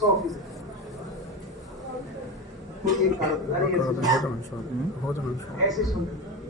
100%।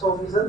100%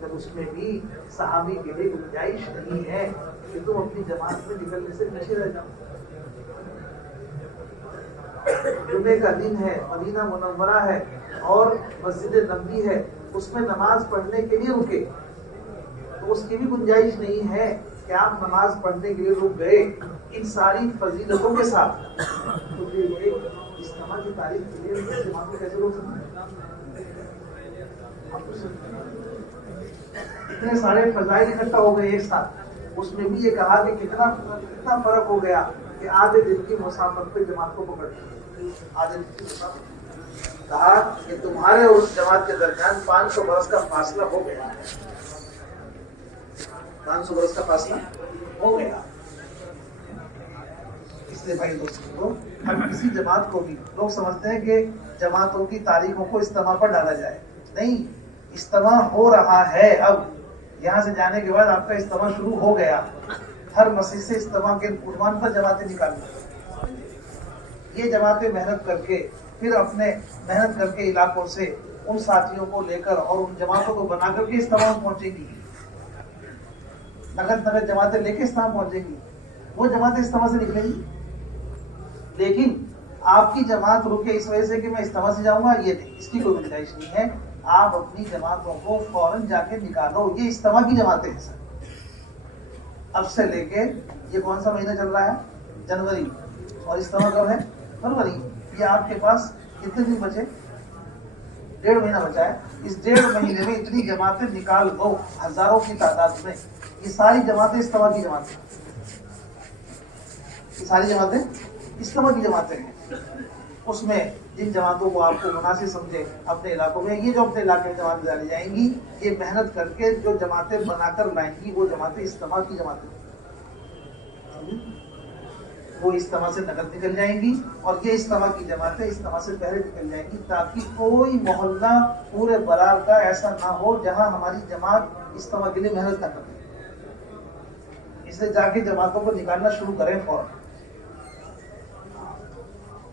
جب اس میں بھی صحابی کے لیے گنجائش نہیں ہے کہ تم اپنی جماعت میں نکلنے سے پیچھے رہ جاؤ. جمعے کا دن ہے، مدینہ منورہ ہے اور مسجد نبوی ہے، اس میں نماز پڑھنے کے لیے رکے تو اس کی بھی گنجائش نہیں ہے کہ آپ نماز پڑھنے کے لیے رک گئے ان ساری فضیلتوں کے ساتھ، تو پھر یہ اجتماع کی تاریخ کے لیے اجتماع کو کیسے روک سکتے ہیں؟ اتنے سارے فضائل اکٹھا ہو گئے ایک ساتھ، اس میں بھی یہ کہا کہ کتنا فرق ہو گیا کہ آدھے دن کی مسافت پہ جماعت کو پکڑ آدھے دن کی مسافت. کہا کہ تمہارے اور اس جماعت کے درمیان 500 برس کا فاصلہ ہو گیا ہے، 500 برس کا فاصلہ ہو گیا. اس لیے بھائی دوستوں، ہم کسی جماعت کو بھی، لوگ سمجھتے ہیں کہ جماعتوں کی تاریخوں کو اجتماع پر ڈالا جائے، نہیں، اجتماع ہو رہا ہے. اب یہاں سے جانے کے بعد آپ کا اجتماع شروع ہو گیا، ہر مسجد سے اجتماع کے عنوان پر جماعتیں نکالنا. یہ جماعتیں محنت کر کے، پھر اپنے محنت کر کے علاقوں سے ان ساتھیوں کو لے کر اور ان جماعتوں کو بنا کر کے اجتماع پہنچے گی. نگد جماعتیں لے کے اجتماع پہنچے گی، وہ جماعتیں اجتماع سے نکلیں گی. لیکن آپ کی جماعت رکے اس وجہ سے کہ میں اجتماع سے جاؤں گا، یہ نہیں، اس کی کوئی گنجائش نہیں ہے. آپ اپنی جماعتوں کو فوراً جا کے نکالو. یہ اجتماع کی جماعتیں ہیں سر. اب سے لے کے یہ کون سا مہینہ چل رہا ہے؟ جنوری. اور اجتماع کب ہے؟ فروری. یہ آپ کے پاس کتنے دن بچے؟ 1.5 مہینہ بچا ہے. اس 1.5 مہینے میں اتنی جماعتیں نکال دو، ہزاروں کی تعداد میں. یہ ساری جماعتیں اجتماع کی جماعتیں، یہ ساری جماعتیں اجتماع کی جماعتیں ہیں. اس میں جن جماعتوں کو آپ کو مناسب سمجھے اپنے علاقوں میں، یہ جو اپنے علاقے میں جماعتیں ڈالی جائیں گی، یہ محنت کر کے جو جماعتیں بنا کر لائیں گی، وہ جماعتیں اجتماع کی جماعتیں، وہ اجتماع سے نقل نکل جائیں گی. اور یہ اجتماع کی جماعتیں اجتماع سے پہلے نکل جائیں گی، تاکہ کوئی محلہ پورے برار کا ایسا نہ ہو جہاں ہماری جماعت اجتماع کے لیے محنت نہ کرے. اس لیے جا کے جماعتوں کو نکالنا شروع کریں فوراً.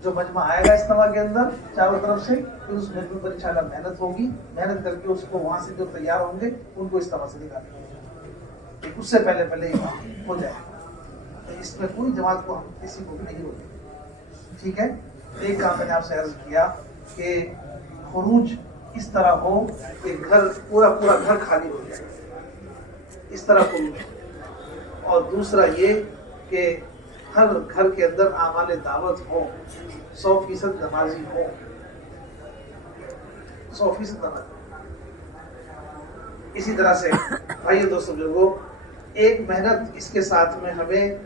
جو مجمع آئے گا اجتماع کے اندر چاروں طرف سے، پھر اس مجمع پر انشاءاللہ محنت ہوگی. محنت کر کے اس کو وہاں سے جو تیار ہوں گے ان کو اجتماع سے نکالیں گے. اس سے پہلے یہ کام ہو جائے گا. اس میں کوئی جماعت کو ہم کسی کو بھی نہیں روکیں. ٹھیک ہے. ایک کام میں نے آپ سے عرض کیا کہ خروج اس طرح ہو کہ گھر پورا گھر خالی ہو جائے، اس طرح خروج. اور دوسرا یہ کہ ہر گھر کے اندر اعمال دعوت ہو، 100% نمازی ہو، 100% نمازی. اسی طرح سے بھائی دوستوں بزرگوں، ایک محنت اس کے ساتھ میں ہمیں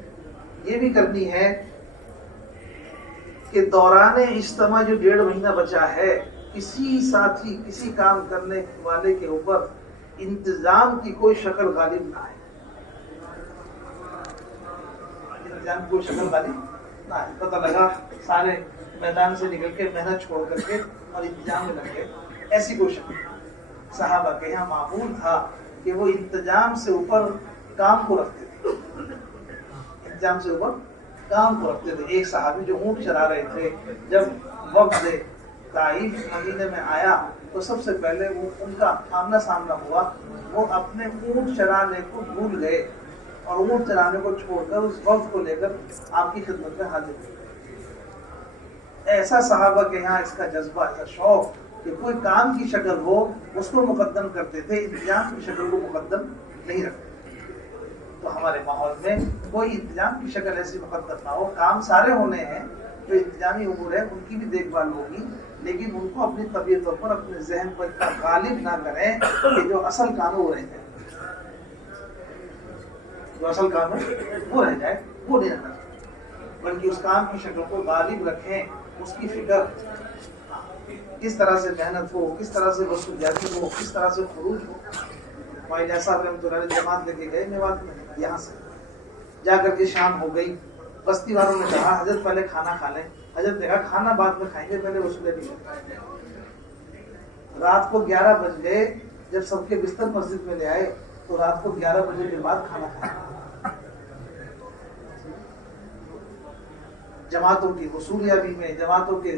یہ بھی کرنی ہے کہ دوران اجتماع جو 1.5 مہینہ بچا ہے، کسی ساتھی، کسی کام کرنے والے کے اوپر انتظام کی کوئی شکل غالب نہ آئے. انتظام کی کوئی شکل غالب نہ آئے. پتہ لگا سارے میدان سے نکل کے محنت چھوڑ کر کے اور انتظام میں لگ گئے، ایسی کوئی شکل. صحابہ کے یہاں معمول تھا کہ وہ انتظام سے اوپر کام کو رکھتے تھے. انتظام سے اوپر کام کو رکھتے تھے. ایک صحابی جو اونٹ چلا رہے تھے، جب وقت طائف مدینے میں آیا تو سب سے پہلے وہ ان کا آمنا سامنا ہوا. وہ اپنے اونٹ چرانے کو بھول گئے اور اونٹ چرانے کو چھوڑ کر اس وقت کو لے کر آپ کی خدمت میں حاضر ہوئے. ایسا صحابہ کے یہاں اس کا جذبہ، ایسا شوق کہ کوئی کام کی شکل ہو اس کو مقدم کرتے تھے، انتظام کی شکل کو مقدم نہیں رکھتے. تو ہمارے ماحول میں کوئی انتظام کی شکل ایسی مقدم نہ ہو. کام سارے ہونے ہیں، جو انتظامی امور ہیں ان کی بھی دیکھ بھال ہوگی، لیکن ان کو اپنی طبیعتوں پر، اپنے ذہن پر اتنا غالب نہ کریں کہ جو اصل کام ہو رہے ہیں، جو اصل کام ہے وہ رہ جائے، وہ نہیں رہنا. بلکہ اس کام کی شکل کو غالب رکھیں، اس کی فکر، کس طرح سے محنت ہو، کس طرح سے وصولیاتی ہو، کس طرح سے خروج ہو. مائی جیسا جماعت لے کے گئے میوات میں، یہاں سے جا کر کے شام ہو گئی. بستی والوں نے کہا حضرت پہلے کھانا کھا لیں. حضرت نے کہا کھانا بعد میں کھائیں گے، پہلے وصولیاتی لیں. رات کو 11 بج گئے. جب سب کے بستر مسجد میں لے آئے تو رات کو 11 بجے کے بعد کھانا کھایا. جماعتوں کی وصولیابی میں، جماعتوں کے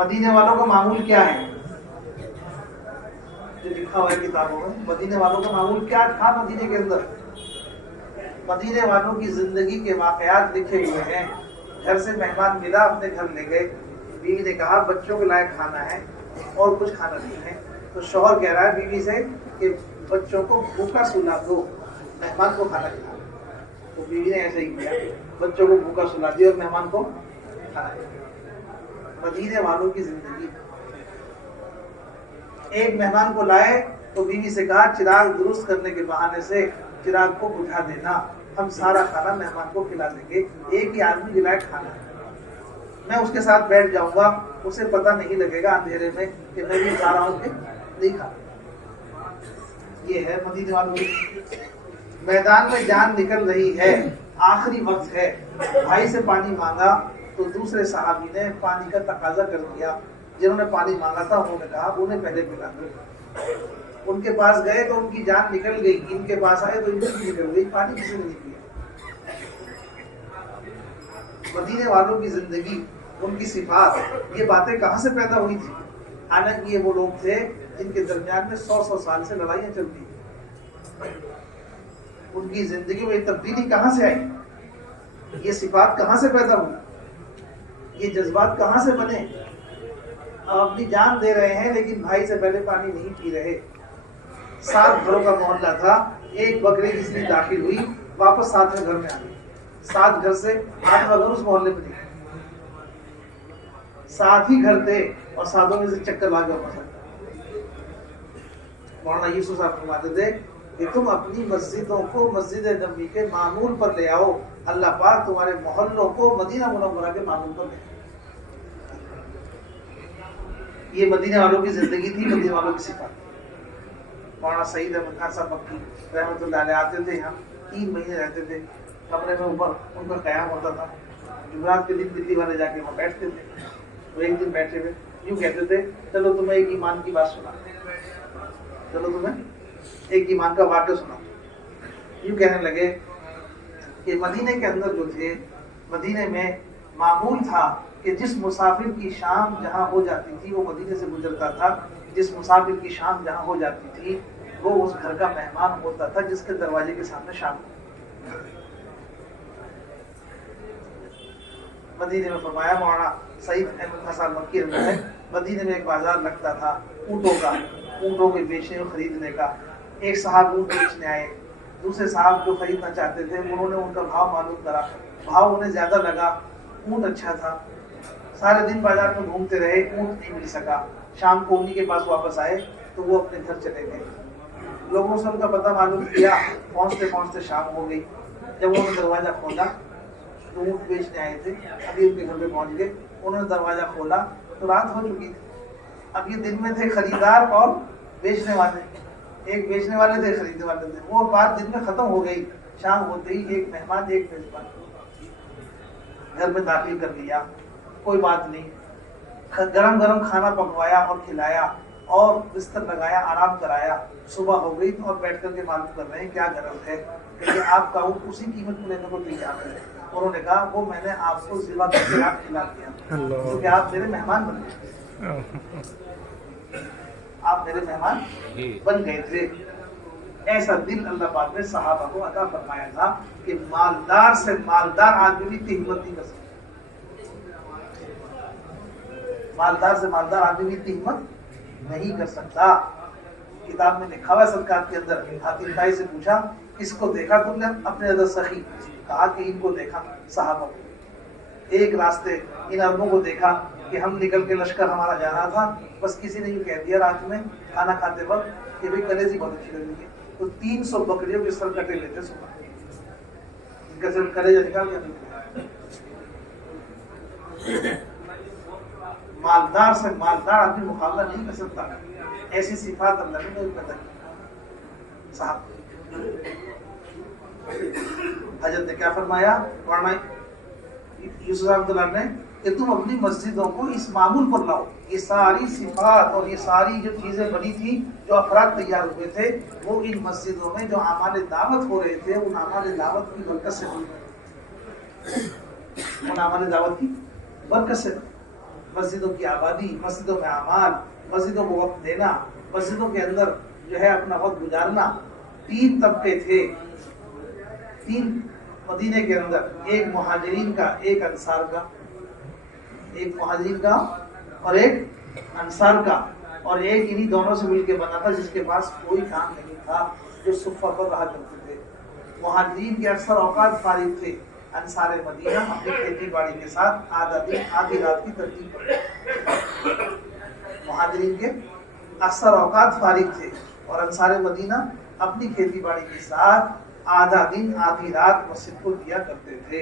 مدینے والوں کا معمول کیا ہے جو لکھا ہوا ہے کتابوں میں؟ مدینے والوں کا معمول کیا تھا مدینے کے اندر؟ مدینے والوں کی زندگی کے واقعات لکھے ہوئے ہیں. گھر سے مہمان ملا، اپنے گھر لے گئے، بیوی نے کہا بچوں کے لائق کھانا ہے اور کچھ کھانا نہیں ہے. تو شوہر کہہ رہا ہے بیوی سے کہ بچوں کو بھوکا سلا دو، مہمان کو کھانا کھلا. تو بیوی نے ایسے ہی کیا، بچوں کو بھوکا سلا دیا اور مہمان کو کھانا کھلایا. مدینے والوں کی زندگی. ایک مہمان کو لائے تو بیوی سے کہا چراغ درست کرنے کے بہانے سے چراغ کو بجھا دینا، ہم سارا کھانا مہمان کو کھلا دیں گے. ایک ہی آدمی کے لائق کھانا ہے، میں اس کے ساتھ بیٹھ جاؤں گا، اسے پتہ نہیں لگے گا اندھیرے میں کہ میں بھی کھا رہا ہوں کہ نہیں کھا. یہ ہے مدینے والوں کی. میدان میں جان نکل رہی ہے، آخری وقت ہے، بھائی سے پانی مانگا تو دوسرے صحابی نے پانی کا تقاضا کر دیا. جنہوں نے پانی مانگا تھا انہوں نے کہا انہیں پہلے پلا دو. ان کے پاس گئے تو ان کی جان نکل گئی، ان کے پاس آئے تو ان کی نکل گئی. پانی کسی نے نہیں پیا. مدینے والوں کی زندگی، ان کی صفات، یہ باتیں کہاں سے پیدا ہوئی تھی؟ حالانکہ یہ وہ لوگ تھے جن کے درمیان میں 100 سال سے لڑائیاں چلتی. ان کی زندگی میں تبدیلی کہاں سے آئی؟ یہ صفات کہاں سے پیدا ہوئی؟ یہ جذبات کہاں سے بنے؟ اب اپنی جان دے رہے ہیں لیکن بھائی سے پہلے پانی نہیں پی رہے. 7 گھروں کا محلہ تھا، ایک بکری جس میں داخل ہوئی واپس 7ویں گھر میں آ گئی. 7 گھر سے 8واں گھر اس محلے میں نہیں. 7 ہی گھر تھے اور 7 میں سے چکر لا کے واپس آ گئے. مولانا یوسف صاحب فرماتے تھے کہ تم اپنی مسجدوں کو مسجد نبوی کے معمول پر لے آؤ، اللہ پاک تمہارے محلوں کو مدینہ منورہ کے معمول پر لے آؤ. یہ مدینہ والوں کی زندگی تھی، مدینہ والوں کی صفات. مولانا سعید احمد خان صاحب مکی رحمۃ اللہ علیہ آتے تھے یہاں، 3 مہینے رہتے تھے. کمرے میں اوپر ان کا قیام ہوتا تھا. جمعرات کے دن دلی والے جا کے وہاں بیٹھتے تھے. وہ ایک دن بیٹھے ہوئے یوں کہتے تھے چلو تمہیں ایک ایمان کی بات سنا، چلو تمہیں ایک ایمان کا واقعہ سنا. یوں کہنے لگے کہ مدینے کے اندر جو تھے، مدینے میں معمول تھا کہ جس مسافر کی شام جہاں ہو جاتی تھی وہ مدینے سے گزرتا تھا. جس مسافر کی شام جہاں ہو جاتی تھی وہ اس گھر کا مہمان ہوتا تھا جس کے دروازے کے سامنے شام ہو. مدینے میں فرمایا مولانا سعید احمد خان مکی رحمۃ اللہ، مدینے میں ایک بازار لگتا تھا اونٹوں کا، اونٹوں کے بیچنے اور خریدنے کا. ایک صاحب اونٹ بیچنے آئے، دوسرے صاحب جو خریدنا چاہتے تھے انہوں نے ان کا بھاؤ معلوم کرا. بھاؤ انہیں زیادہ لگا، اونٹ اچھا تھا. سارے دن بازار میں گھومتے رہے، اونٹ نہیں مل سکا. شام کو انہی کے پاس واپس آئے تو وہ اپنے گھر چلے گئے. لوگوں سے ان کا پتہ معلوم کیا، پہنچتے پہنچتے شام ہو گئی. جب انہوں نے دروازہ کھولا تو اونٹ بیچنے آئے تھے، ابھی ان کے گھر پہ پہنچ گئے. انہوں نے دروازہ کھولا تو رات ہو چکی تھی. اب یہ دن میں تھے خریدار اور بیچنے والے، ایک بیچنے والے تھے خریدنے والے تھے. وہ بات دن میں ختم ہو گئی. شام ہوتے ہی ایک مہمان ایک میزبان گھر میں داخل کر لیا. کوئی بات نہیں، گرم گرم کھانا پکوایا اور کھلایا اور بستر لگایا، آرام کرایا. صبح ہو گئی تو اور بیٹھ کر کے معلوم کر رہے ہیں کیا غرض ہے کہ آپ کا اونٹ اسی قیمت میں لینے کو تیار ہے. انہوں نے کہا وہ میں نے آپ کو ذبح کر کے آپ کھلا دیا کیونکہ آپ میرے مہمان بن گئے، آپ میرے مہمان بن گئے تھے. ایسا دل اللہ پاک نے صحابہ کو عطا فرمایا تھا کہ مالدار سے مالدار آدمی بھی اتنی ہمت نہیں کر سکتا. مالدار سے مالدار آدمی بھی اتنی ہمت نہیں کر سکتا. کتاب میں لکھا ہوا سرکار کے اندر، حاتم طائی سے پوچھا کس کو دیکھا تم نے اپنے اندر سخی؟ کہا کہ ان کو دیکھا، صحابہ کو. ایک راستے ان عربوں کو دیکھا کہ ہم نکل کے لشکر ہمارا جانا تھا، بس کسی نے یہ کہہ دیا رات میں کھانا کھاتے وقت کہ بھائی کلیجی بہت اچھی لگی ہے، تو 300 بکریوں کے سر کٹے لیتے صبح. ان کا سر کلیجہ نکال کے مالدار سے مالدار آدمی مقابلہ نہیں کر سکتا. ایسی صفات اللہ نے پیدا کی. صاحب حضرت نے کیا فرمایا؟ مولانا یوسف رحمۃ اللہ نے کہ تم اپنی مسجدوں کو اس معمول پر لاؤ. یہ ساری صفات اور یہ ساری جو چیزیں بنی تھی، جو افراد تیار ہوئے تھے، وہ ان مسجدوں میں جو اعمال دعوت ہو رہے تھے ان اعمال دعوت کی برکت سے ہوئی، ان اعمال دعوت کی برکت سے. مسجدوں کی آبادی، مسجدوں میں اعمال، مسجدوں کو وقت دینا، مسجدوں کے اندر جو ہے اپنا وقت گزارنا. 3 طبقے تھے، 3 مدینے کے اندر، ایک مہاجرین کا، ایک انصار کا، ایک مہاجرین کا اور ایک انصار کا، اور ایک انہی دونوں سے مل کے بنا تھا جس کے پاس کوئی کام نہیں تھا، جو صفہ پر رہا کرتے تھے. مہاجرین کے اکثر اوقات فارغ تھے، انصار مدینہ اپنی کھیتی باڑی کے ساتھ آدھا دن آدھی رات کی ترتیب پر. مہاجرین کے اکثر اوقات فارغ تھے اور انصار مدینہ اپنی کھیتی باڑی کے ساتھ آدھا دن آدھی رات مسجد کو دیا کرتے تھے.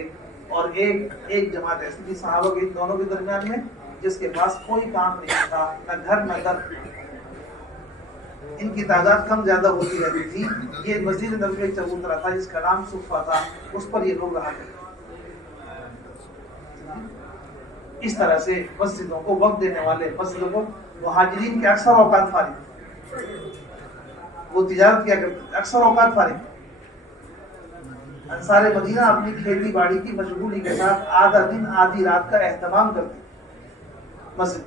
اور ایک جماعت ایسی تھی صحابہ کے دونوں کے درمیان میں جس کے پاس کوئی کام نہیں تھا، نہ گھر نہ در. ان کی تعداد کم زیادہ ہوتی رہتی تھی. یہ مسجد نبوی ایک چبوترا تھا جس کا نام صفہ تھا، اس پر یہ لوگ رہا کرتے. اس طرح سے مسجدوں کو وقت دینے والے، مسجدوں کو مہاجرین کے اکثر اوقات فارغ، وہ تجارت کیا کرتے تھے، اکثر اوقات فارغ. انصار مدینہ اپنی کھیتی باڑی کی مشغولی کے ساتھ آدھا دن آدھی رات کا اہتمام کرتے مسجد.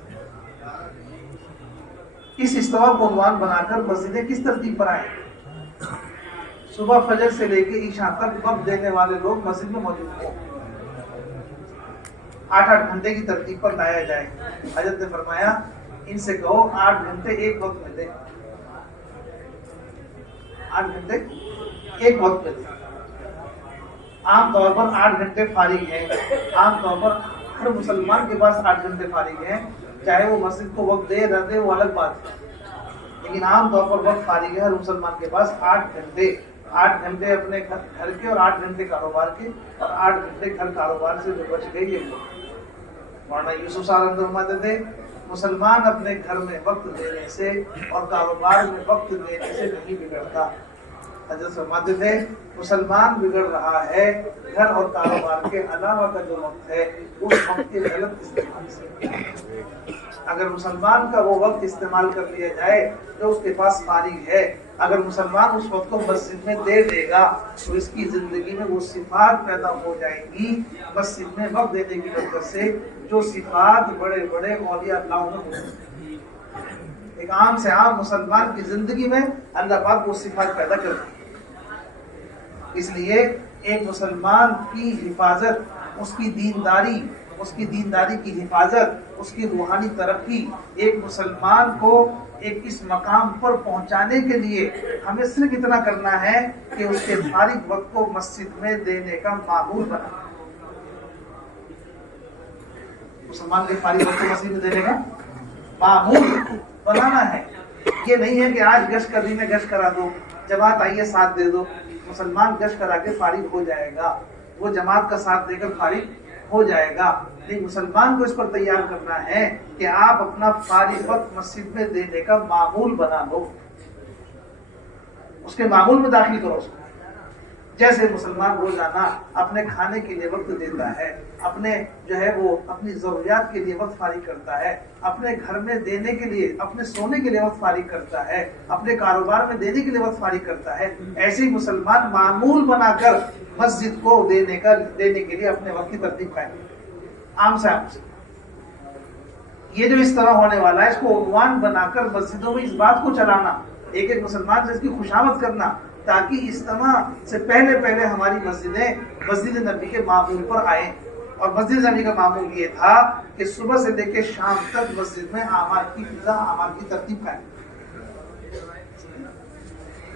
اس استوا کو عنوان بنا کر مسجدیں کس ترتیب پر آئیں؟ صبح فجر سے لے کے عشاء تک وقت دینے والے لوگ مسجد میں موجود ہوں، 8 گھنٹے کی ترتیب پر لایا جائے. حضرت نے فرمایا ان سے کہو 8 گھنٹے ایک وقت میں دیں، 8 گھنٹے ایک وقت میں دیں. عام طور پر 8 گھنٹے فارغ ہیں، عام طور پر ہر مسلمان کے پاس 8 گھنٹے فارغ ہیں، چاہے وہ مسجد کو وقت دے نہ دے وہ الگ بات ہے، لیکن عام طور پر وقت فارغ ہے ہر مسلمان کے پاس 8 گھنٹے. 8 گھنٹے اپنے گھر کے اور 8 گھنٹے کاروبار کے، اور 8 گھنٹے گھر کاروبار سے جو بچ گئے یہ مولانا یوسف صاحب فرماتے تھے مسلمان اپنے گھر میں وقت دینے سے اور کاروبار میں وقت دینے سے نہیں بگڑتا. حضرت فرماتے تھے مسلمان بگڑ رہا ہے گھر اور کاروبار کے علاوہ کا جو وقت ہے اس وقت کے غلط استعمال سے. اگر مسلمان کا وہ وقت استعمال کر لیا جائے جو اس کے پاس فارغ ہے، اگر مسلمان اس وقت کو مسجد میں دے دے گا تو اس کی زندگی میں وہ صفات پیدا ہو جائیں گی مسجد میں وقت دینے کی وجہ سے، جو صفات بڑے بڑے اولیاء اللہ میں ہوتے ہیں. ایک عام سے عام مسلمان کی زندگی میں اللہ پاک وہ صفات پیدا کرتے ہیں. اس لیے ایک مسلمان کی حفاظت، اس کی دینداری کی حفاظت، اس کی روحانی ترقی، ایک مسلمان کو ایک اس مقام پر پہنچانے کے لیے ہمیں صرف اتنا کرنا ہے کہ اس کے فارغ وقت کو مسجد میں دینے کا معمول بنانا. مسلمان کے فارغ وقت کو مسجد میں دینے کا معمول بنانا ہے. یہ نہیں ہے کہ آج گشت کر دی میں گشت کرا دو، جماعت آئیے ساتھ دے دو. مسلمان گشت کرا کے فارغ ہو جائے گا، وہ جماعت کا ساتھ دے کر فارغ ہو جائے گا. لیکن مسلمان کو اس پر تیار کرنا ہے کہ آپ اپنا فارغ وقت مسجد میں دینے کا معمول بنا لو، اس کے معمول میں داخل کرو اس کو. جیسے مسلمان روزانہ اپنے کھانے کے لیے وقت دیتا ہے، اپنے جو ہے وہ اپنی ضروریات کے لیے وقت فارغ کرتا ہے، اپنے گھر میں دینے کے لیے، اپنے سونے کے لیے وقت فارغ کرتا ہے، اپنے کاروبار میں دینے کے لیے وقت فارغ کرتا ہے، ایسے ہی مسلمان معمول بنا کر مسجد کو دینے کے لیے اپنے وقت کی ترتیب قائم کرے. عام سے عام سے یہ جو اس طرح ہونے والا ہے اس کو عنوان بنا کر مسجدوں میں اس بات کو چلانا، ایک ایک مسلمان سے اس کی خوشامد کرنا، تاکہ اجتماع سے پہلے ہماری مسجدیں مسجد نبی کے معمول پر آئیں. اور مسجد نبی کا معمول یہ تھا کہ صبح سے لے کے شام تک مسجد میں اعمال کی فضا، اعمال کی ترتیب قائم.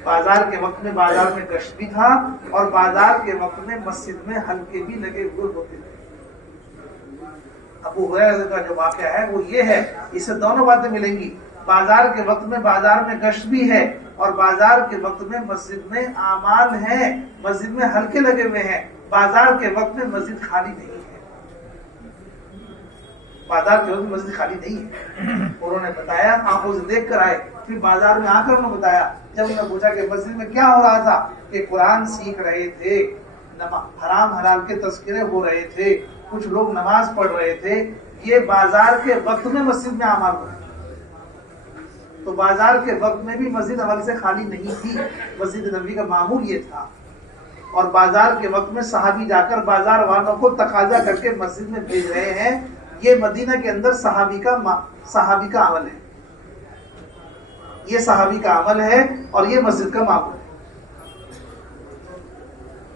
بازار کے وقت میں بازار میں گشت بھی تھا اور بازار کے وقت میں مسجد میں حلقے بھی لگے ہوئے ہوتے تھے. ابو ہریرہ کا جو واقعہ ہے وہ یہ ہے، اس سے دونوں باتیں ملیں گی. بازار کے وقت میں بازار میں گشت بھی ہے اور بازار کے وقت میں مسجد میں اعمال ہیں، مسجد میں حلقے لگے ہوئے ہیں. بازار کے وقت میں مسجد خالی نہیں ہے، بازار کے وقت میں مسجد خالی نہیں ہے. انہوں نے بتایا، آنکھوں سے دیکھ کر آئے، پھر بازار میں آ کر انہوں نے بتایا. جب انہوں نے پوچھا کہ مسجد میں کیا ہو رہا تھا، کہ قرآن سیکھ رہے تھے، حرام حلال کے تذکرے ہو رہے تھے، کچھ لوگ نماز پڑھ رہے تھے. یہ بازار کے وقت میں مسجد میں اعمال ہو رہے. تو بازار کے وقت میں بھی مسجد عمل سے خالی نہیں تھی، مسجد نبوی کا معمول یہ تھا. اور بازار کے وقت میں صحابی جا کر بازار والوں کو تقاضا کر کے مسجد میں بھیج رہے ہیں، یہ مدینہ کے اندر صحابی کا عمل ہے، یہ صحابی کا عمل ہے اور یہ مسجد کا معمول ہے۔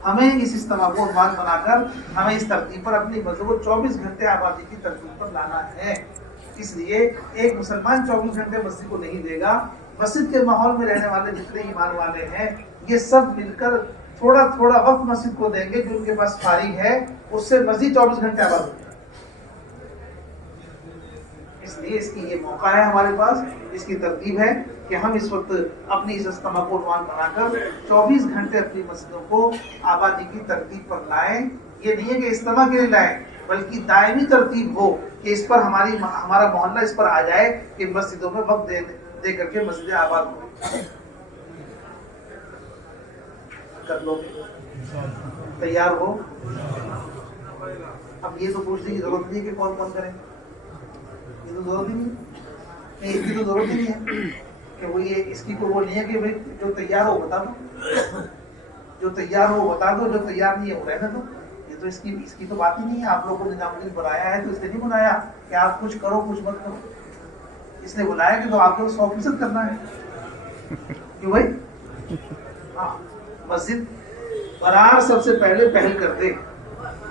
ہمیں اس اجتماع کو عنوان بنا کر ہمیں اس ترتیب پر اپنی مسجد کو 24 گھنٹے آبادی کی ترتیب پر لانا ہے۔ اس لیے ایک مسلمان 24 گھنٹے مسجد کو نہیں دے گا، مسجد کے ماحول میں رہنے والے جتنے ایمان والے ہیں یہ سب مل کر تھوڑا تھوڑا وقت مسجد کو دیں گے جو ان کے پاس فارغ ہے، اس سے مزید 24 گھنٹے آباد ہو جائے۔ اس لیے اس کی یہ موقع ہے ہمارے پاس، اس کی ترتیب ہے کہ ہم اس وقت اپنی اس اجتماع کو عنوان بنا کر 24 گھنٹے اپنی مسجدوں کو آبادی کی ترتیب پر لائیں۔ یہ نہیں ہے کہ اجتماع کے لیے لائیں، بلکہ دائمی ترتیب ہو کہ اس پر ہمارا محلہ اس پر آ جائے کہ مسجدوں میں وقت دے کر کے مسجدیں آباد ہو۔ کر لو، تیار ہو؟ اب یہ تو پوچھنے کی ضرورت نہیں ہے کہ کون کون کریں، یہ تو ضرورت ہی نہیں ہے، اس کی تو ضرورت ہی نہیں ہے کہ وہ یہ اس کی کو وہ نہیں ہے کہ بھائی جو تیار ہو بتا دو، جو تیار ہو بتا دو، جو تیار نہیں ہے وہ رہنے دو۔ یہ تو اس کی تو بات ہی نہیں ہے۔ آپ لوگوں نے نظام الدین بنایا ہے تو اس نے نہیں بنایا کہ آپ کچھ کرو کچھ مت کرو، اس نے بلایا کہ تو آپ کو 100% کرنا ہے۔ کیوں بھائی؟ ہاں، مسجد برار سب سے پہلے پہل کر دے،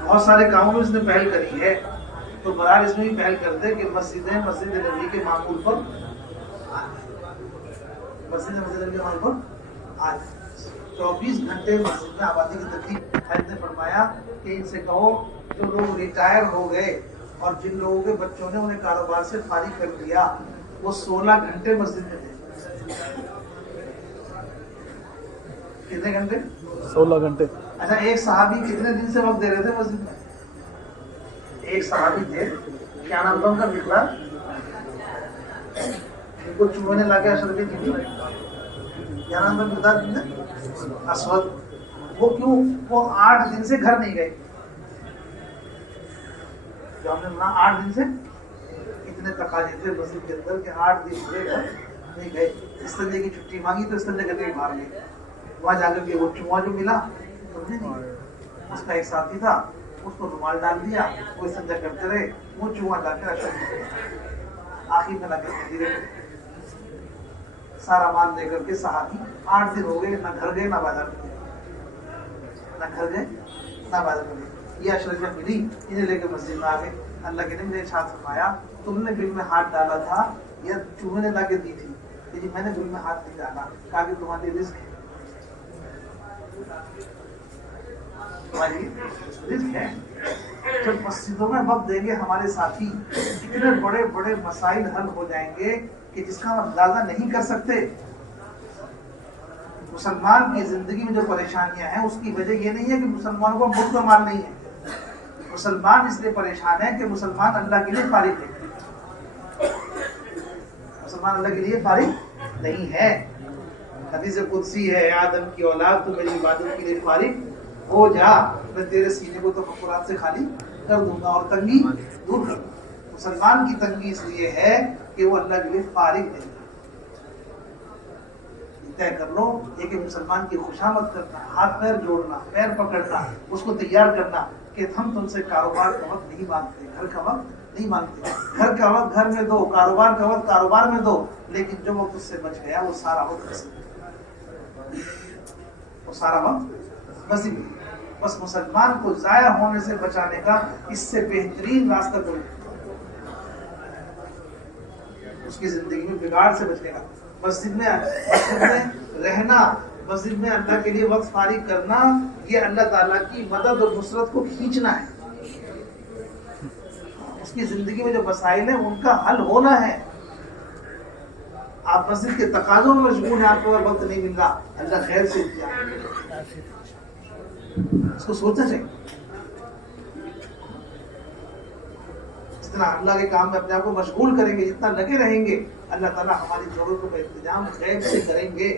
بہت سارے کاموں میں اس نے پہل کری ہے تو برار اس میں بھی پہل کر دے کہ مسجد نبوی کے معمول پر مسجد نبوی کے معمول پر آج 24 گھنٹے مسجد میں آبادی کی ترتیب۔ حضرت نے فرمایا کہ ان سے کہو جو لوگ ریٹائر ہو گئے اور جن لوگوں کے بچوں نے انہیں کاروبار سے فارغ کر دیا وہ 16 گھنٹے مسجد میں تھے۔ کتنے گھنٹے؟ 16 گھنٹے۔ اچھا، ایک صحابی کتنے دن سے وقت دے رہے تھے مسجد میں؟ ایک صحابی تھے، کیا نام تھا ان کا؟ مقدار، ان کو چوہے نے لا کے اشرفی دی تھی، کیا نام تھا مقدار کی؟ اسود۔ وہ کیوں؟ وہ 8 دن سے گھر نہیں گئے۔ جو ہم نے سنا 8 دن سے اتنے تقاضے تھے مسجد کے اندر کہ 8 دن سے گھر نہیں گئے۔ اس طرح کی چھٹی مانگی تو اس طرح کر کے مار گئے۔ وہاں جا کر کے وہ چوہا جو ملا اس کا ایک ساتھی تھا، اس کو رومال ڈال دیا، وہ سجدہ کرتے رہے، وہ چوہا جا کر آخر میں لا کے دھیرے سارا مال دے کر کے صحابی 8 دن ہو گئے، نہ گھر گئے نہ بازار گئے، نہ گھر گئے نہ بازار گئے۔ یہ اشرفیہ ملی، انہیں لے کے مسجد میں آ گئے۔ اللہ کے نے ارشاد فرمایا تم نے بل میں ہاتھ ڈالا تھا یا چوہے نے لا کے دی تھی؟ لیکن میں نے بل میں ہاتھ نہیں ڈالا، کہا کہ تمہارے رزق ہے، تمہاری رزق ہے۔ جب مسجدوں میں وقت دیں گے ہمارے ساتھی اتنے بڑے بڑے مسائل حل ہو جائیں گے کہ جس کا ہم اندازہ نہیں کر سکتے۔ مسلمان کی زندگی میں جو پریشانیاں ہیں اس کی وجہ یہ نہیں ہے کہ مسلمانوں کو ملک کا مال نہیں ہے، مسلمان اس لیے پریشان ہے کہ مسلمان اللہ کے لیے فارغ نہیں، مسلمان اللہ کے لیے فارغ نہیں ہے۔ حدیث قدسی ہے، آدم کی اولاد تو میری عبادت کے لیے فارغ ہو جا، میں تیرے سینے کو تفکرات سے خالی کر دوں گا اور تنگی دور کر دوں گا۔ مسلمان کی تنگی اس لیے ہے کہ وہ اللہ کے لیے فارغ نہیں۔ طے کر لو یہ کہ مسلمان کی خوشامد کرنا، ہاتھ پیر جوڑنا، پیر پکڑنا، اس کو تیار کرنا کہ ہم تم سے کاروبار کا وقت نہیں مانگتے، گھر کا وقت نہیں مانگتے، گھر کا وقت گھر میں دو، کاروبار کا وقت کاروبار میں دو، لیکن جو وقت اس سے بچ گیا وہ سارا وقت وہ سارا وقت بس بس مسلمان کو ضائع ہونے سے بچانے کا اس سے بہترین راستہ کوئی اس کی زندگی میں بگاڑ سے بچنے کا۔ مسجد میں رہنا، مسجد میں اللہ کے لیے وقت فارغ کرنا، یہ اللہ تعالیٰ کی مدد اور نصرت کو کھینچنا ہے۔ اس کی زندگی میں جو مسائل ہیں ان کا حل ہونا ہے۔ آپ مسجد کے تقاضوں میں مشغول ہیں، آپ کو وقت نہیں مل رہا، اللہ خیر سے کیا اس کو سوچنا چاہیے۔ جتنا اللہ کے کام میں اپنے آپ کو مشغول کریں گے، جتنا لگے رہیں گے، اللہ تعالیٰ ہماری ضرورتوں کا انتظام غیب سے کریں گے،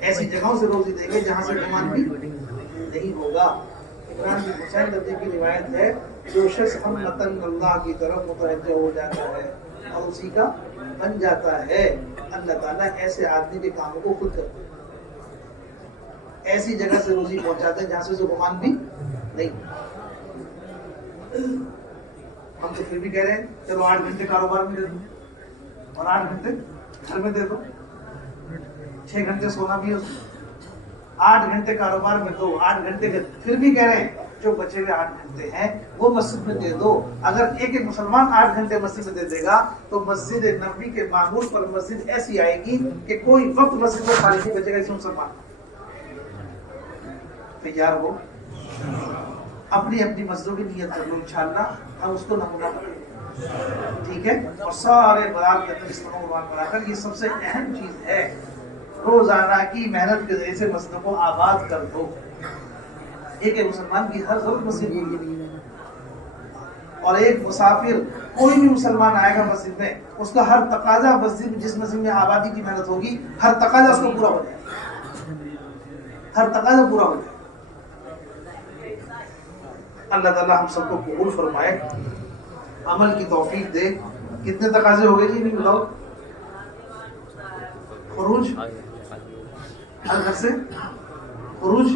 ایسی جگہوں سے روزی دیں گے جہاں سے گمان بھی نہیں ہوگا۔ عمران بن حسین رضی کی روایت ہے، جو شخص ہمتاً اللہ کی طرف متوجہ ہو جاتا ہے اور اسی کا بن جاتا ہے، اللہ تعالیٰ ایسے آدمی کے کاموں کو خود کرتا ہے، ایسی جگہ سے روزی پہنچاتے ہیں جہاں سے گمان بھی نہیں۔ ہم تو پھر بھی کہہ رہے ہیں چلو 8 گھنٹے کاروبار میں دے دو اور 8 گھنٹے گھر میں دے دو، 6 گھنٹے سونا بھی ہے اس میں، 8 گھنٹے کاروبار میں دو، 8 گھنٹے پھر بھی کہہ رہے ہیں جو بچے ہوئے 8 گھنٹے ہیں وہ مسجد میں دے دو۔ اگر ایک ایک مسلمان 8 گھنٹے مسجد میں دے دے گا تو مسجد نبوی کے معمول پر مسجد ایسی آئے گی کہ کوئی وقت مسجد میں خالی نہیں بچے گا اس مسلمان۔ تیار ہو، اپنی اپنی مسجدوں کی نیت کر لو، انشاءاللہ ہم اس کو نمونہ کریں، ٹھیک ہے؟ اور سارے برات کے اندر اس طرح قرآن پڑھا کر، یہ سب سے اہم چیز ہے، روزانہ کی محنت کے ذریعے سے مسجدوں کو آباد کر دو۔ ایک مسلمان کی ہر ضرورت مسجد میں، اور ایک مسافر کوئی بھی مسلمان آئے گا مسجد میں، اس کا ہر تقاضا مسجد، جس مسجد میں آبادی کی محنت ہوگی، ہر تقاضا اس کو پورا ہو جائے گا، ہر تقاضا پورا ہو جائے گا۔ اللہ تعالیٰ ہم سب کو قبول فرمائے، عمل کی توفیق دے۔ کتنے تقاضے ہو گئے جی نہیں بتاؤ؟ خروج، ہر گھر سے خروج،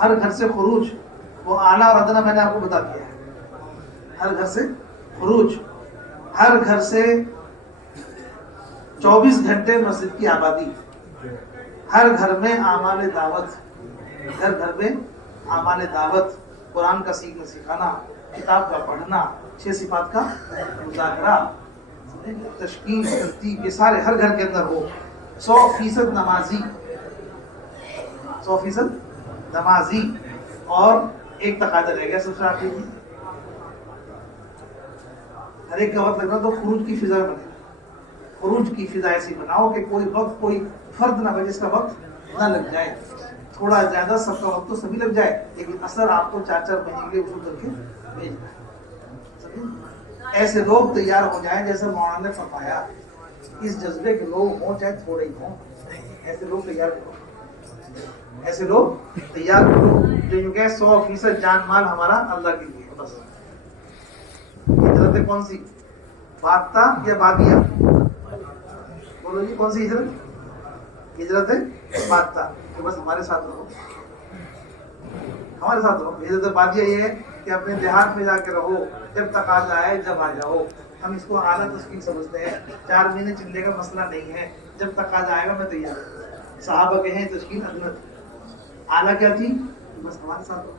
ہر گھر سے خروج، وہ اعلیٰ اور ادنیٰ میں نے آپ کو بتا دیا ہے۔ ہر گھر سے خروج، ہر گھر سے 24 گھنٹے مسجد کی آبادی، ہر گھر میں اعمال دعوت، ہر گھر میں اعمال دعوت، قرآن کا سیکھنا سکھانا، کتاب کا پڑھنا، 6 صفات کا مذاکرہ، تشکیل ترتیب، یہ سارے ہر گھر کے اندر ہو۔ 100% نمازی، 100% نمازی۔ اور ایک تقاضا رہ گیا سب سے آخری، ہر ایک کا وقت لگنا تو خروج کی فضا بنے، خروج کی فضا ایسی بناؤ کہ کوئی وقت، کوئی فرد نہ بچے جس کا وقت نہ لگ جائے۔ تھوڑا زیادہ سب کا وقت تو سبھی لگ جائے، لیکن اثر آپ کو 4 مہینے کے وصول کر کے بھیجنا ہے۔ ایسے لوگ تیار ہو جائیں جیسے مولانا نے فرمایا، اس جذبے کے لوگ ہوں چاہے تھوڑے ہی ہوں، ایسے لوگ تیار کرو، ایسے لوگ تیار کرو جو یوں کہ 100% جان مال ہمارا اللہ کے لیے بس۔ ہجرت کون سی؟ باتا یا بادیا؟ بولو جی کون سی ہجرت؟ ہجرت باتا، کہ بس ہمارے ساتھ رہو، ہمارے ساتھ رہو۔ ہجرت بادیا یہ ہے کہ اپنے دیہات میں جا کے رہو، جب تک آ جائے جب آ جاؤ۔ ہم اس کو اعلیٰ تشکیل سمجھتے ہیں، 4 مہینے چلنے کا مسئلہ نہیں ہے، جب تک آ جائے گا میں تیار ہوں۔ صحابہ کے ہیں تشکیل ادنیٰ، اعلیٰ کیا تھی؟ بس ہمارے ساتھ رہو،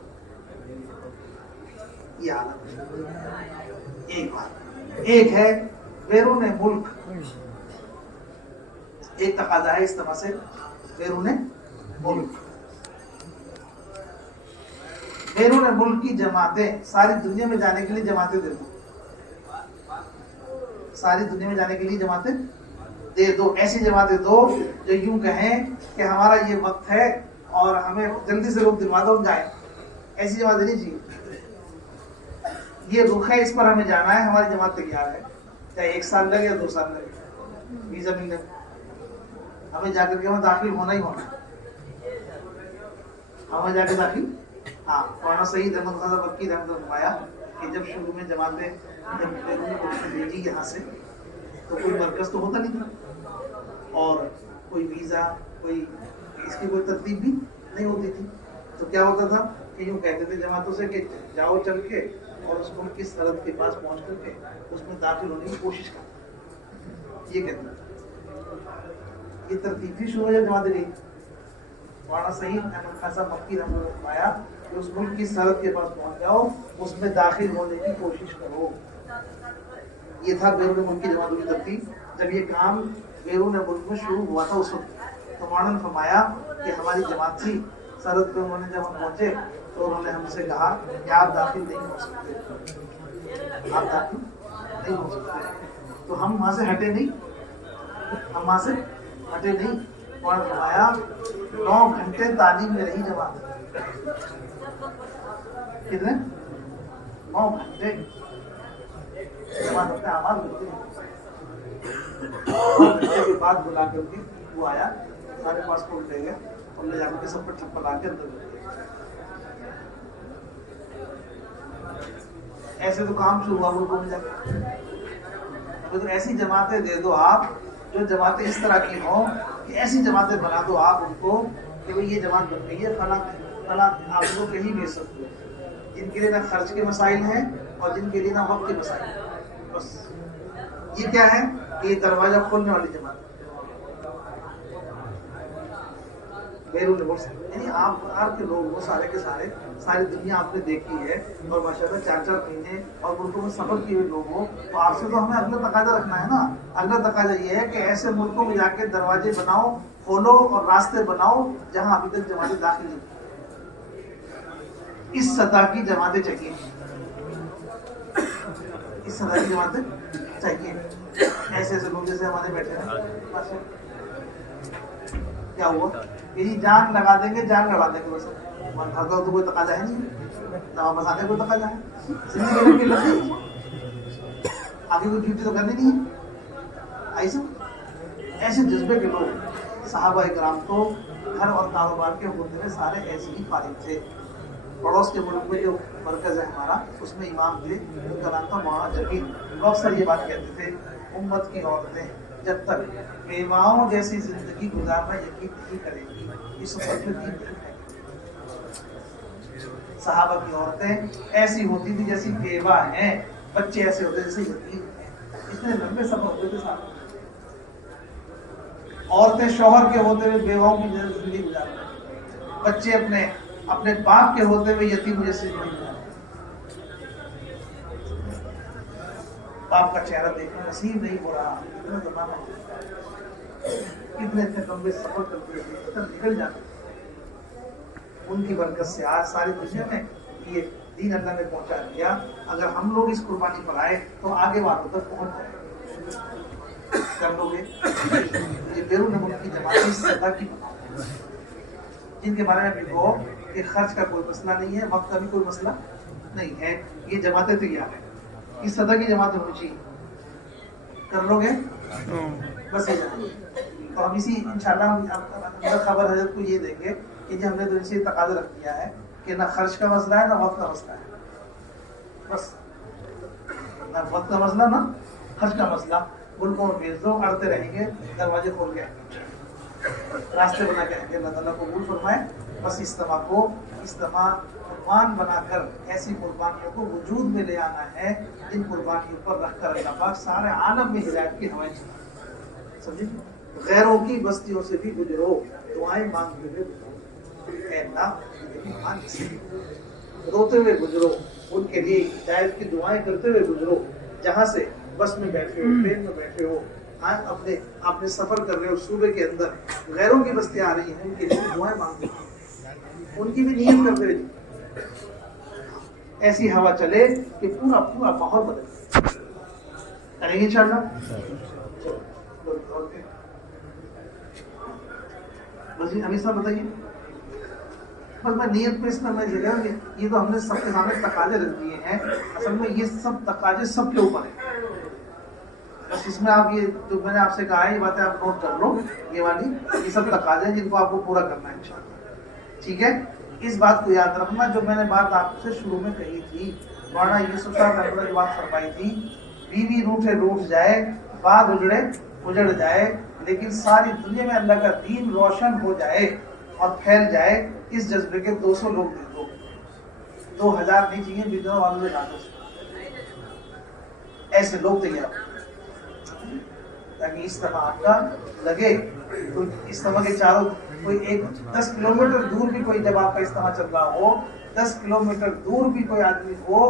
یہ اعلیٰ۔ ایک بات، ایک ہے بیرون ملک، ایک تقاضا ہے اس طرح سے بیرون ملک، بیرون ملک کی جماعتیں، ساری دنیا میں جانے کے لیے جماعتیں دے دو، ساری دنیا میں جانے کے لیے جماعتیں دے دو، ایسی جماعتیں دو جو یوں کہیں کہ ہمارا یہ وقت ہے اور ہمیں جلدی سے لوگ دلوا دو ہم جائیں، ایسی جماعتیں نہیں چاہیے۔ یہ رخ ہے، اس پر ہمیں جانا ہے، ہماری جماعت تیار ہے، چاہے 1 سال لگے یا 2 سال لگے، ویزا ملنے ہمیں جا کر کے وہاں داخل ہونا ہی ہونا، ہمیں جا کے داخل۔ ہاں، مولانا سعید احمد خان مکی رحمۃ اللہ فرمایا کہ جب شروع میں جماعتیں بھیجی یہاں سے تو کوئی مرکز تو ہوتا نہیں تھا، اور کوئی ویزا، کوئی اس کی کوئی ترتیب بھی نہیں ہوتی تھی، تو کیا ہوتا تھا کہ یوں کہتے تھے جماعتوں سے کہ جاؤ چل کے اور اس کو کس سرحد کے پاس پہنچ کر کے اس میں داخل ہونے کی کوشش کرتے، یہ کہتے تھے۔ یہ ترتیب بھی شروع ہو جائے جماعتیں نہیں۔ مولانا سعید احمد خان صاحب مکی رحمۃ اللہ فرمایا کہ اس ملک کی سرحد کے پاس پہنچ جاؤ، اس میں داخل ہونے کی کوشش کرو۔ یہ تھا بیرون ملک کی جماعتوں کی ترتیب۔ جب یہ کام بیرون ملک میں شروع ہوا تھا اس وقت تو مولانا نے فرمایا کہ ہماری جماعت تھی، سرحد پہ انہوں نے جب ہم پہنچے تو انہوں نے ہم سے کہا کہ آپ داخل نہیں ہو سکتے، آپ داخل نہیں ہو سکتے، تو ہم وہاں سے ہٹے نہیں، ہم وہاں سے ہٹے نہیں۔ اور فرمایا 9 گھنٹے تعلیم میں رہی جماعت، کتنے؟ 9 گھنٹے جماعت اپنے اعمال کرتے ہیں۔ 9 گھنٹے کے بعد بلا کر کے وہ آیا، سارے پاسپورٹ لے گئے اور لے جا کر کے سب پر ٹھپا لا کے اندر۔ ایسے تو کام شروع ہوا ملکوں میں جا کے، تو ایسی جماعتیں دے دو آپ، جو جماعتیں اس طرح کی ہوں کہ ایسی جماعتیں بنا دو آپ ان کو کہ بھئی یہ جماعت بن گئی ہے، فلاں آپ کو کہیں بھیج سکتے ہو، جن کے لیے نہ خرچ کے مسائل ہیں اور جن کے لیے نہ وقت کے مسائل ہیں. بس یہ کیا ہے؟ یہ دروازہ کھولنے والی جماعت بیرون ملک سے. یعنی آپ کے لوگ وہ سارے کے سارے ساری دنیا آپ نے دیکھی ہے اور ماشاءاللہ 4-4 مہینے اور ملکوں میں سفر کیے ہوئے لوگ ہو, تو آپ سے تو ہمیں اگلا تقاضا رکھنا ہے نا. اگلا تقاضا یہ ہے کہ ایسے ملکوں میں جا کے دروازے بناؤ, کھولو اور راستے بناؤ جہاں ابھی تک جماعتیں داخل نہیں. اس سطح کی جماعتیں چاہیے, اس سطح کی جماعتیں چاہیے. ایسے ایسے لوگ جیسے ہمارے بیٹھے ہیں, کیا ہوا کہ جان لگا دیں گے, جان لگا دیں گے. بس گھر کا تو کوئی تقاضا ہے نہیں, واپس آنے کا کوئی تقاضا ہے, زندگی میں لگی آگے کوئی ڈیوٹی تو کرنی نہیں ہے. ایسے جذبے کے لوگ صحابہ کرام تو گھر اور کاروبار کے ہوتے ہوئے سارے ایسے ہی فارغ تھے. پڑوس کے ملک میں جو مرکز ہے ہمارا, اس میں امام تھے, ان کا نام تھا مولانا جمیل. وہ اکثر یہ بات کہتے تھے, امت کی عورتیں جب تک بیواؤں جیسی زندگی گزارنا یقین نہیں کریں گی, اس وقت دین نہیں ہے. صحابہ کی عورتیں ایسی ہوتی تھی جیسی بیوہ ہیں, بچے ایسے ہوتے جیسے یتیم ہیں. اتنے لمبے سفر ہوتے تھے صاحب. عورتیں شوہر کے ہوتے ہوئے بیواؤں کی زندگی گزار رہے ہیں, بچے اپنے باپ کے ہوتے ہوئے یتیم جیسی زندگی گزار رہے ہیں. باپ کا چہرہ دیکھنا نصیب نہیں ہو رہا. اتنا زمانہ اتنے لمبے سفر کرتے ہوئے نکل جاتے. ان کی برکت سے آج ساری دنیا میں یہ دین اللہ نے پہنچا دیا. اگر ہم لوگ اس قربانی پر آئے تو آگے والوں تک پہنچ جائے. کر لو گے یہ بیرون ملک کی جماعت اس سطح کی بناؤ, جن کے بارے میں بھی کہو کہ خرچ کا کوئی مسئلہ نہیں ہے, وقت کا بھی کوئی مسئلہ نہیں ہے. یہ جماعتیں تیار ہیں, اس سطح کی جماعتیں ہونی چاہیے. کر لو گے بس یہ جائیں. تو ہم اسی انشاءاللہ خبر حضرت کو یہ دیں گے کہ ہم نے تو ان سے تقاضا رکھ دیا ہے کہ نہ خرچ کا مسئلہ ہے نہ وقت کا مسئلہ ہے. بس نہ وقت کا مسئلہ نہ خرچ کا مسئلہ. ملکوں میں بھیج دو, اڑتے رہیں گے, دروازے کھول کے راستے بنا کے رہیں گے. اللہ تعالیٰ قبول فرمائے. بس اجتماع کو اجتماع عنوان بنا کر ایسی قربانیوں کو وجود میں لے آنا ہے جن قربانیوں پر رکھ کر اللہ پاک سارے عالم میں ہدایت کی ہوائیں سمجھے. غیروں کی بستیوں سے بھی گزرو, دعائیں مانگتے ہوئے گزرو. اے اللہ روتے ہوئے گزرو, ان کے لیے ہدایت کی دعائیں کرتے ہوئے گزرو. جہاں سے بس میں بیٹھے ہو, ٹرین میں بیٹھے ہو, اپنے سفر کر رہے ہو, صوبے کے اندر غیروں کی بستیاں آ رہی ہیں, ان کے لیے دعائیں مانگتے ہیں, ان کی بھی نیت کرتے ہوئے. ایسی ہوا چلے کہ پورا پورا ماحول بدل کریں گے انشاءاللہ. بس ہمیں صاحب بتائیے. بس میں نیت پہ اس میں جگہ یہ تو ہم نے سب کے سامنے تقاضے رکھ دیے ہیں. اصل میں یہ سب تقاضے سب کے اوپر ہیں. بس اس میں آپ یہ جو میں نے آپ سے کہا ہے یہ باتیں آپ نوٹ کر لو, یہ والی یہ سب تقاضے ہیں جن کو آپ کو پورا کرنا ہے انشاءاللہ. ٹھیک ہے, اس بات کو یاد رکھنا جو میں نے بات آپ سے شروع میں کہی تھی. مولانا یوسف صاحب نے جو بات فرمائی تھی, بیوی روٹھے روٹھ جائے, بعد اجڑے اجڑ جائے, لیکن ساری دنیا میں اللہ کا دین روشن ہو جائے اور پھیل جائے. اس جذبے کے 200 لوگ دے دو, 2000 نہیں چاہیے, بدعوں والوں سے ڈالو. ایسے لوگ تیار تاکہ اجتماع آپ کا لگے. اجتماع کے چاروں کوئی 10 کلومیٹر دور بھی کوئی, جب آپ کا اجتماع چل رہا ہو 10 کلومیٹر دور بھی کوئی آدمی ہو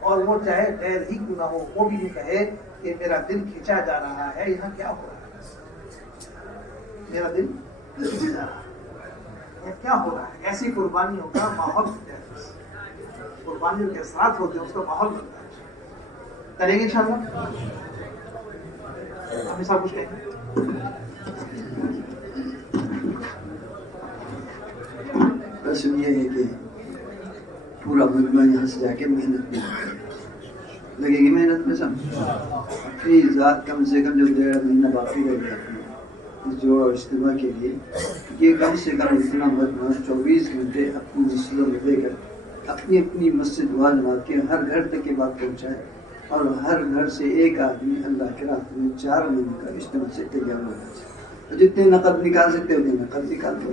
اور وہ چاہے غیر ہی کیوں نہ ہو, وہ بھی یہ کہے کہ میرا دل کھینچا جا رہا ہے, یہاں کیا ہو رہا ہے, میرا دل کھینچا جا رہا ہے, کیا ہو رہا ہے. ایسی قربانیوں کا ماحول ہوتا ہے, قربانیوں کے ساتھ ہوتے ہیں, اس کا ماحول بنتا ہے. کریں گے انشاءاللہ. ہمیں سب کچھ کہیں بس یہ ہے کہ پورا مجمع یہاں سے جا کے محنت لگے گی. محنت میں سب اپنی ذات کم سے کم جو 1.5 مہینہ باقی رہ گیا اس جوڑ اور اجتماع کے لیے, یہ کم سے کم اتنا مجمع 24 گھنٹے اپنی مسجدوں میں دے کر اپنی اپنی مسجد دعا جماعت کے ہر گھر تک یہ بات پہنچائے, اور ہر گھر سے ایک آدمی اللہ کے راستے میں 4 مہینے کا اجتماع سے تیار ہو جائے. جتنے نقد نکال سکتے اتنے نقد نکال دو,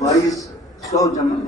2200